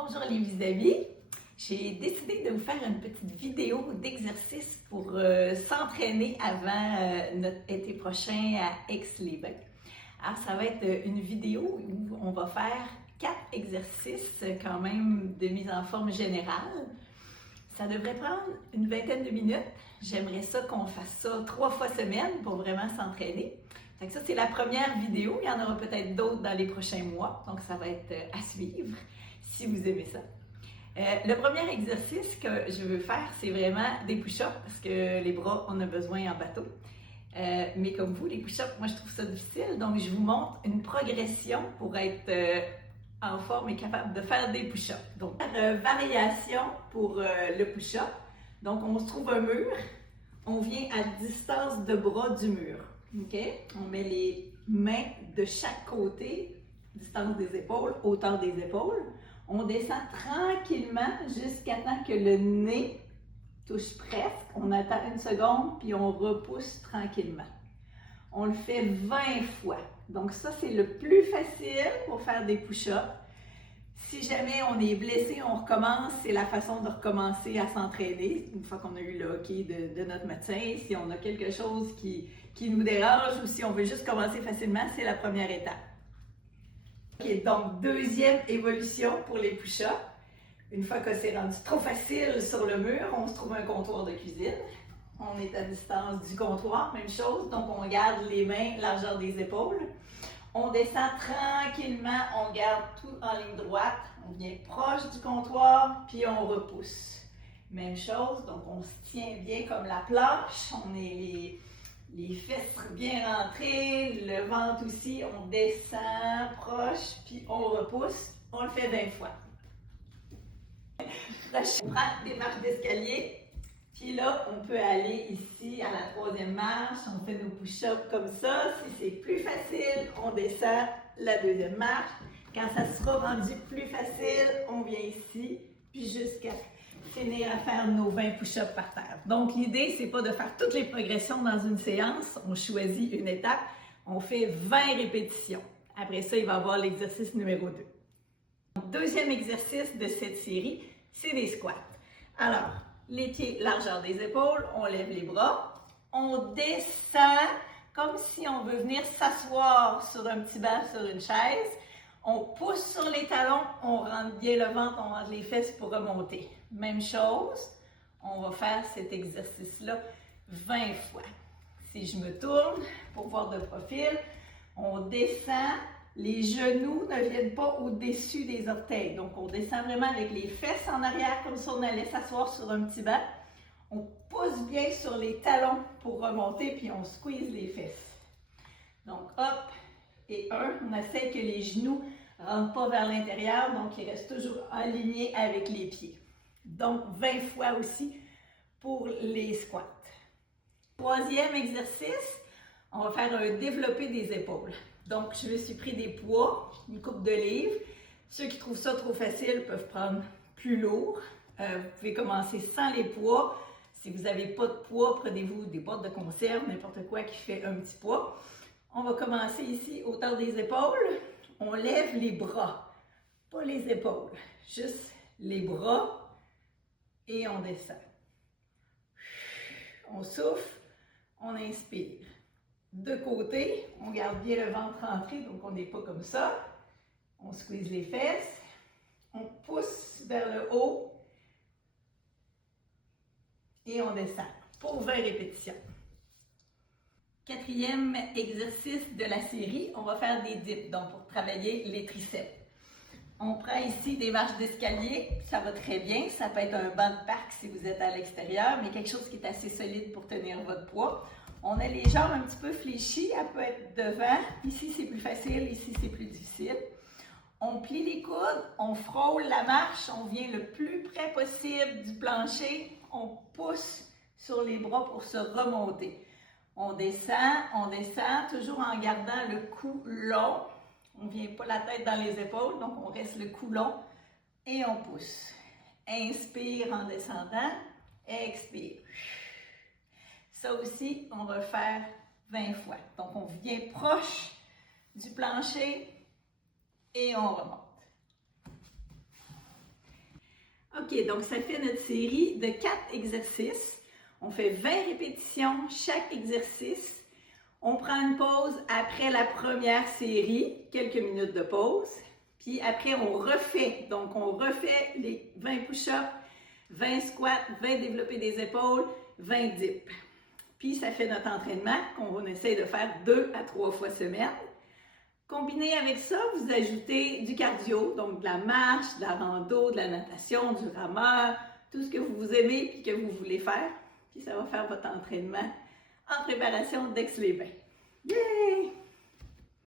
Bonjour les vis-à-vis, j'ai décidé de vous faire une petite vidéo d'exercice pour s'entraîner avant notre été prochain à Aix-les-Bains. Alors ça va être une vidéo où on va faire 4 exercices quand même de mise en forme générale. Ça devrait prendre une vingtaine de minutes. J'aimerais ça qu'on fasse ça 3 fois semaine pour vraiment s'entraîner. Fait que ça, c'est la première vidéo. Il y en aura peut-être d'autres dans les prochains mois, donc ça va être à suivre si vous aimez ça. Le premier exercice que je veux faire, c'est vraiment des push-ups parce que les bras, on a besoin en bateau. Mais comme vous, les push-ups, moi, je trouve ça difficile. Donc, je vous montre une progression pour être en forme et capable de faire des push-ups. Donc, variation pour le push-up. Donc, on se trouve un mur. On vient à distance de bras du mur. OK? On met les mains de chaque côté, distance des épaules, hauteur des épaules. On descend tranquillement jusqu'à temps que le nez touche presque. On attend une seconde, puis on repousse tranquillement. On le fait 20 fois. Donc ça, c'est le plus facile pour faire des push-ups. Si jamais on est blessé, on recommence, c'est la façon de recommencer à s'entraîner. Une fois qu'on a eu le hockey de notre médecin, si on a quelque chose qui nous dérange ou si on veut juste commencer facilement, c'est la première étape. OK, donc deuxième évolution pour les push-ups. Une fois que c'est rendu trop facile sur le mur, on se trouve un comptoir de cuisine. On est à distance du comptoir, même chose. Donc on garde les mains largeur des épaules. On descend tranquillement, on garde tout en ligne droite. On vient proche du comptoir, puis on repousse. Même chose, donc on se tient bien comme la planche. On est les fesses bien rentrées, le ventre aussi. On descend proche, puis on repousse. On le fait 20 fois. On prend des marches d'escalier. Puis là, on peut aller ici à la troisième marche, on fait nos push-ups comme ça. Si c'est plus facile, on descend la deuxième marche. Quand ça sera rendu plus facile, on vient ici, puis jusqu'à finir à faire nos 20 push-ups par terre. Donc l'idée, c'est pas de faire toutes les progressions dans une séance. On choisit une étape, on fait 20 répétitions. Après ça, il va y avoir l'exercice numéro 2. Deuxième exercice de cette série, c'est des squats. Alors, les pieds largeur des épaules, on lève les bras, on descend comme si on veut venir s'asseoir sur un petit banc, sur une chaise. On pousse sur les talons, on rentre bien le ventre, on rentre les fesses pour remonter. Même chose, on va faire cet exercice-là 20 fois. Si je me tourne pour voir de profil, on descend. Les genoux ne viennent pas au-dessus des orteils. Donc, on descend vraiment avec les fesses en arrière, comme si on allait s'asseoir sur un petit banc. On pousse bien sur les talons pour remonter, puis on squeeze les fesses. Donc, hop, et on essaie que les genoux ne rentrent pas vers l'intérieur, donc ils restent toujours alignés avec les pieds. Donc, 20 fois aussi pour les squats. Troisième exercice, on va faire un développé des épaules. Donc, je me suis pris des poids, une coupe de livres. Ceux qui trouvent ça trop facile peuvent prendre plus lourd. Vous pouvez commencer sans les poids. Si vous n'avez pas de poids, prenez-vous des boîtes de conserve, n'importe quoi qui fait un petit poids. On va commencer ici, hauteur des épaules. On lève les bras, pas les épaules, juste les bras et on descend. On souffle, on inspire. De côté, on garde bien le ventre rentré, donc on n'est pas comme ça. On squeeze les fesses, on pousse vers le haut et on descend pour 20 répétitions. Quatrième exercice de la série, on va faire des dips, donc pour travailler les triceps. On prend ici des marches d'escalier, ça va très bien. Ça peut être un banc de parc si vous êtes à l'extérieur, mais quelque chose qui est assez solide pour tenir votre poids. On a les jambes un petit peu fléchies, elle peut être devant. Ici, c'est plus facile, ici, c'est plus difficile. On plie les coudes, on frôle la marche, on vient le plus près possible du plancher. On pousse sur les bras pour se remonter. On descend, toujours en gardant le cou long. On ne vient pas la tête dans les épaules, donc on reste le cou long et on pousse. Inspire en descendant, expire. Ça aussi, on va le faire 20 fois. Donc, on vient proche du plancher et on remonte. OK, donc ça fait notre série de 4 exercices. On fait 20 répétitions chaque exercice. On prend une pause après la première série, quelques minutes de pause. Puis après, on refait. Donc, on refait les 20 push-ups, 20 squats, 20 développés des épaules, 20 dips. Puis, ça fait notre entraînement qu'on essaie de faire 2 à 3 fois semaine. Combiné avec ça, vous ajoutez du cardio, donc de la marche, de la rando, de la natation, du rameur, tout ce que vous aimez et que vous voulez faire. Puis ça va faire votre entraînement en préparation d'Aix-les-Bains. Yay!